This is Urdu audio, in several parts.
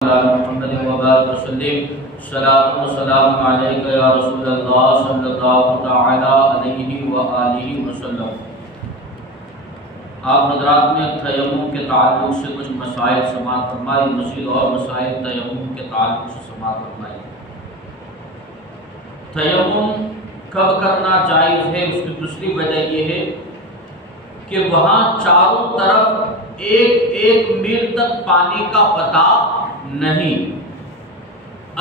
محمد وبارک وسلم صلاۃ و سلام علیک یا رسول اللہ صلی اللہ تعالی علیہ وآلہ وسلم۔ آپ حضرات نے تیمم کے تعلق سے کچھ مسائل سماعت فرمائی، مزید اور مسائل تیمم کے تعلق سے سماعت فرمائی۔ تیمم کب کرنا جائز ہے، اس کی دوسری وجہ یہ ہے کہ وہاں چاروں طرف ایک میل تک پانی کا پتہ نہیں۔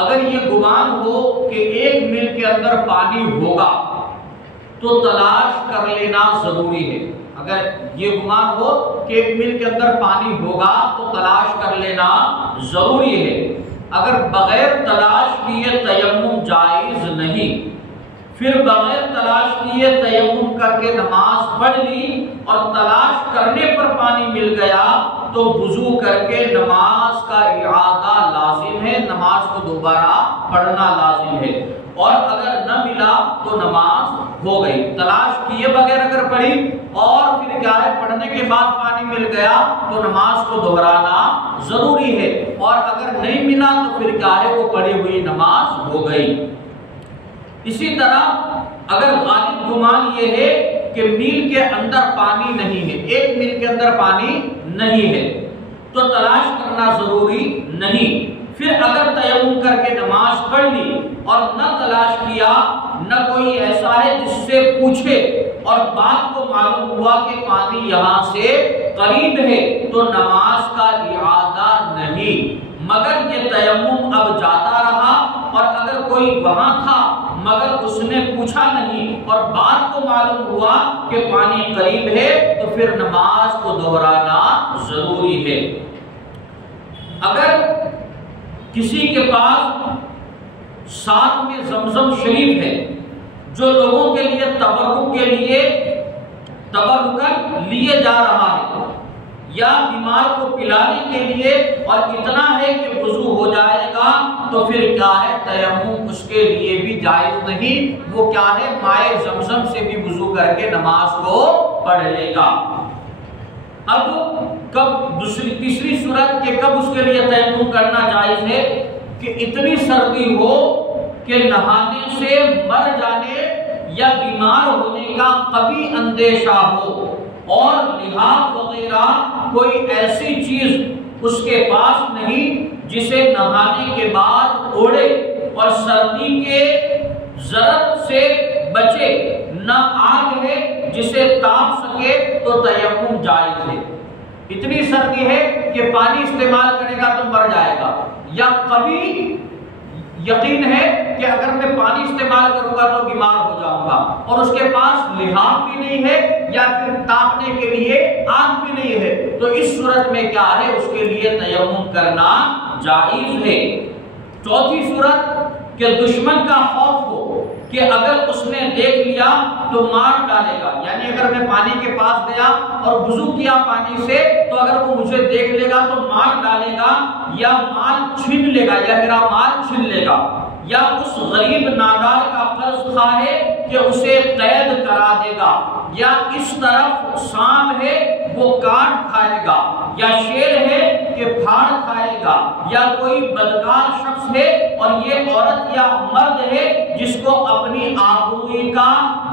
اگر یہ گمان ہو کہ 1 میل کے اندر پانی ہوگا تو تلاش کر لینا ضروری ہے۔ اگر یہ گمان ہو کہ 1 میل کے اندر پانی ہوگا تو تلاش کر لینا ضروری ہے۔ اگر بغیر تلاش کیے تیمم جائز نہیں، پھر بغیر تلاش کیے تیمم کر کے نماز پڑھ لی اور تلاش کرنے پر پانی مل گیا تو وضو کر کے نماز کا اعادہ لازم ہے، نماز کو دوبارہ پڑھنا لازم ہے۔ اور اگر نہ ملا تو نماز ہو گئی۔ تلاش کیے بغیر اگر پڑھی اور پھر کیا ہے پڑھنے کے بعد پانی مل گیا تو نماز کو دہرانا ضروری ہے، اور اگر نہیں ملا تو پھر کیا ہے وہ پڑھی ہوئی نماز ہو گئی۔ اسی طرح اگر غالب گمان یہ ہے کہ میل کے اندر پانی نہیں ہے، 1 میل کے اندر پانی نہیں ہے، تو تلاش کرنا ضروری نہیں۔ پھر اگر تیمم کر کے نماز پڑھ لی اور نہ تلاش کیا، نہ کوئی ایسا ہے جس سے پوچھے اور بات کو معلوم ہوا کہ پانی یہاں سے قریب ہے، تو نماز کا اعادہ نہیں، مگر یہ تیمم اب جاتا رہا۔ اور اگر کوئی وہاں تھا مگر اس نے پوچھا نہیں اور بات کو معلوم ہوا کہ پانی قریب ہے، تو پھر نماز کو دہرانا ضروری ہے۔ اگر کسی کے پاس ساتھ میں زمزم شریف ہے جو لوگوں کے لیے تبرک کے لیے تبرکن لیے جا رہا ہے، یا بیمار کو پلانے کے لیے، اور اتنا ہے کہ وضو ہو جائے گا، تو پھر کیا ہے تیمم اس کے لیے بھی جائز نہیں، وہ کیا ہے مائے زمزم سے بھی وضو کر کے نماز کو پڑھ لے گا۔ اب کب تیسری صورت کہ کب اس کے لیے تیمم کرنا جائز ہے کہ اتنی سردی ہو کہ نہانے سے مر جانے یا بیمار ہونے کا قوی اندیشہ ہو، اور لحاف وغیرہ کوئی ایسی چیز اس کے پاس نہیں جسے نہانے کے بعد اوڑھے اور سردی کے ضرر سے بچے، نہ آگ ہے جسے تاپ سکے، تو تیمم جائز ہے۔ اتنی سردی ہے کہ پانی استعمال کرے گا تو مر جائے گا، یا قوی یقین ہے کہ اگر میں پانی استعمال کروں گا تو بیمار ہو جاؤں گا، اور اس کے پاس لحاف بھی نہیں ہے یا پھر تاپنے کے لیے آگ بھی نہیں ہے، تو اس صورت میں کیا ہے اس کے لیے تیمم کرنا جائز ہے۔ چوتھی صورت کہ دشمن کا خوف ہو کہ اگر اس نے دیکھ لیا تو مار ڈالے گا، یعنی اگر میں پانی کے پاس گیا اور وضو کیا پانی سے تو اگر وہ مجھے دیکھ لے گا تو مار ڈالے گا، یا مال چھین لے گا، یا میرا مال چھین لے گا، یا اس غریب نادار کا قرض خواہ ہے کہ اسے قید کرا دے گا، یا اس طرف سانپ ہے وہ کاٹ کھائے گا، یا شیر ہے کہ پھاڑ کھائے گا، یا کوئی بدکار شخص ہے اور یہ عورت یا مرد ہے جس کو اپنی آبروئی کا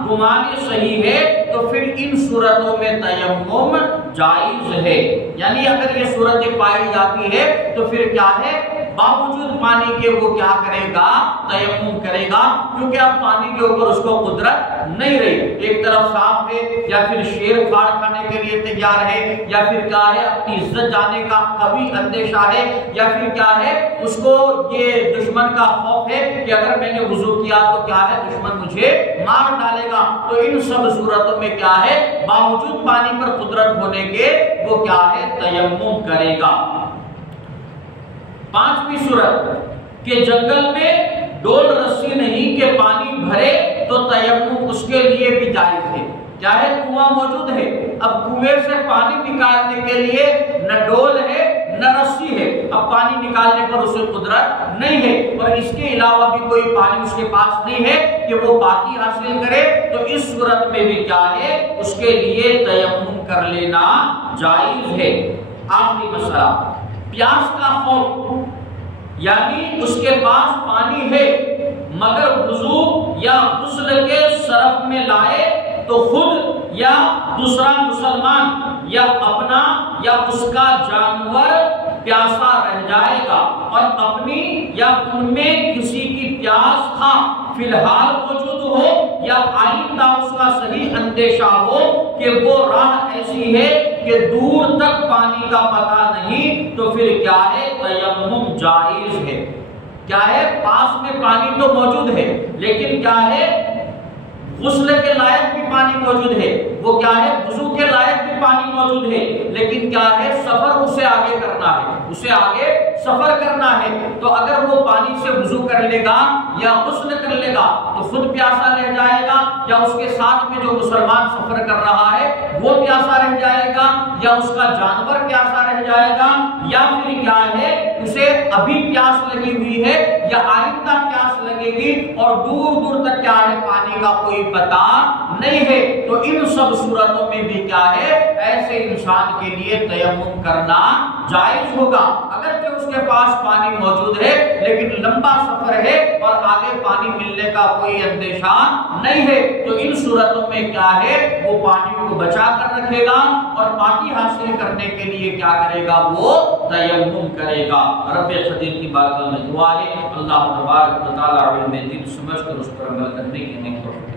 گمان صحیح ہے، تو پھر ان صورتوں میں تیمم جائز ہے۔ یعنی اگر یہ صورتیں پائی جاتی ہے تو پھر کیا ہے باوجود پانی کے وہ کیا کرے گا تیمم کرے گا، کیونکہ اب پانی کے اوپر اس کو قدرت نہیں رہی، ایک طرف سانپ ہے یا پھر شیر پھاڑ کھانے کے لیے تیار ہے، یا پھر کیا ہے اپنی عزت جانے کا قوی اندیشہ ہے، یا پھر کیا ہے اس کو یہ دشمن کا خوف ہے کہ اگر میں نے وضو کیا تو کیا ہے دشمن مجھے مار ڈالے گا، تو ان سب صورتوں میں کیا ہے باوجود پانی پر قدرت ہونے کے وہ کیا ہے تیمم کرے گا۔ پانچویں صورت کہ جنگل میں ڈول رسی نہیں کہ پانی بھرے تو تیمم اس کے لیے بھی جائز ہے۔ کیا ہے کنواں موجود ہے، اب کنویں سے پانی نکالنے کے لیے نہ ڈول ہے نہ رسی ہے، اب پانی نکالنے پر اسے قدرت نہیں ہے، اور اس کے علاوہ بھی کوئی پانی اس کے پاس نہیں ہے کہ وہ پاکی حاصل کرے، تو اس صورت میں بھی کیا ہے اس کے لیے تیمم کر لینا جائز ہے۔ آخری مسئلہ پیاس کا خوف یعنی اس کے پاس پانی ہے مگر وضو یا غسل کے صرف میں لائے تو خود یا دوسرا مسلمان یا اپنا یا اس کا جانور پیاسا رہ جائے گا، اور اپنی یا ان میں کسی کی پیاس فی الحال موجود ہو یا آئندہ اس کا صحیح اندیشہ ہو کہ وہ راہ ایسی ہے کہ دور تک پانی کا پتہ نہیں، تو پھر کیا ہے؟ تیمم جائز ہے۔ کیا ہے؟ پاس میں پانی تو موجود ہے لیکن کیا ہے؟ غسل کے لائق بھی پانی موجود ہے، وہ کیا ہے؟ وضو کے لائق بھی پانی موجود ہے، لیکن کیا ہے؟ سفر اسے آگے کرنا ہے، اسے آگے سفر کرنا ہے، تو اگر وہ پانی سے وضو کر لے گا یا غسل کر لے گا تو خود پیاسا رہ جائے گا، یا اس کے ساتھ میں جو مسلمان سفر کر رہا ہے وہ پیاسا رہ جائے گا، یا اس کا جانور پیاسا رہ جائے گا، یا پھر کیا ہے؟ اسے ابھی پیاس لگی ہوئی ہے یا آئندہ پیاس لگے گی اور دور دور تک کیا ہے؟ پانی کا کوئی پتہ نہیں ہے، تو ان سب صورتوں میں بھی کیا ہے؟ ایسے انسان کے لیے تیمم کرنا جائز ہوگا۔ اگرچہ اس کے پاس پانی موجود ہے لیکن لمبا سفر ہے اور آگے پانی ملنے کا کوئی اندیشہ نہیں ہے، تو ان صورتوں میں کیا ہے؟ وہ پانی کو بچا کر رکھے گا اور پاکی حاصل کرنے کے لیے کیا کرے گا؟ وہ تیمم کرے گا۔ رب قدیر کی بارگاہ میں دعا ہے اللہ تبارک و تعالی علم دین سمجھ کر اس پر عمل کرنے کی توفیق